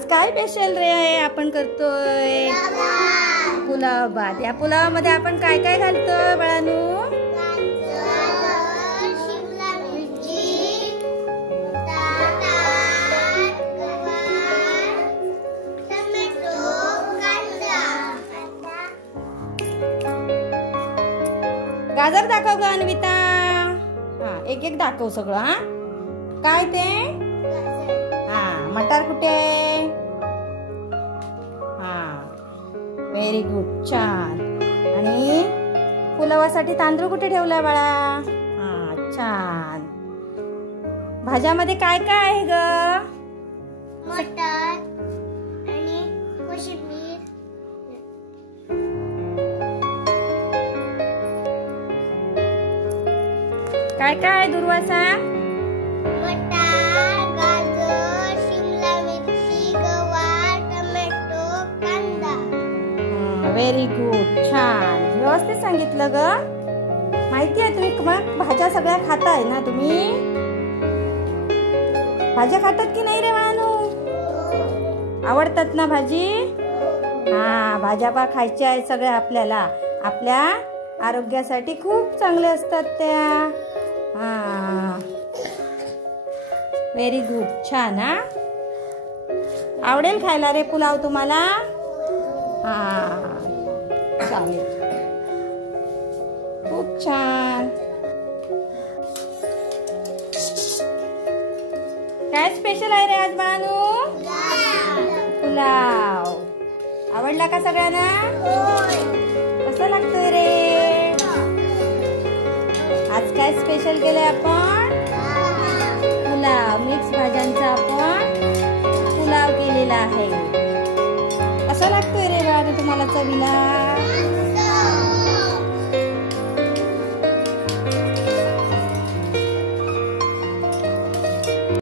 आज काय स्पेशल रे आहे आपण करतोय पुलाव भात। या पुलावामध्ये आपण काय काय घालतोय बाळानू? गाजर दाखव ग अन्विता। हा एक एक दाखव सगळं। हा काय ते? हा मटार कुठे? हा व्हेरी गुड छान। आणि पुलावासाठी तांदूळ कुठे ठेवलाय बाळा? हा छान। भाज्यामध्ये काय काय आहे ग? मटार आणि कोशिंबीर। काय काय आहे दुर्वासा? मटार, गाजर, शिमला मिरची, गवार, टोमॅटो, कांदा। व्हेरी गुड छान व्यवस्थित सांगितलं ग। माहिती आहे तुम्ही मग भाज्या सगळ्या खाताय ना? तुम्ही भाज्या खातात की नाही रे बाळानू? आवडतात ना भाजी? हा भाज्या पा खायच्या आहेत सगळ्या आपल्याला। आपल्या आरोग्यासाठी खूप चांगले असतात त्या। हा व्हेरी गुड छान। हा आवडेल खायला रे पुलाव तुम्हाला? हा चालेल खूप छान। काय स्पेशल आहे रे आज बाळानू? पुलाव। आवडला का सगळ्यांना? कसं लागतोय रे? आज काय स्पेशल केलंय आपण? पुलाव। मिक्स भाज्यांचा आपण पुलाव केलेला आहे। कसा लागतोय रे बाळा तुम्हाला चवीला?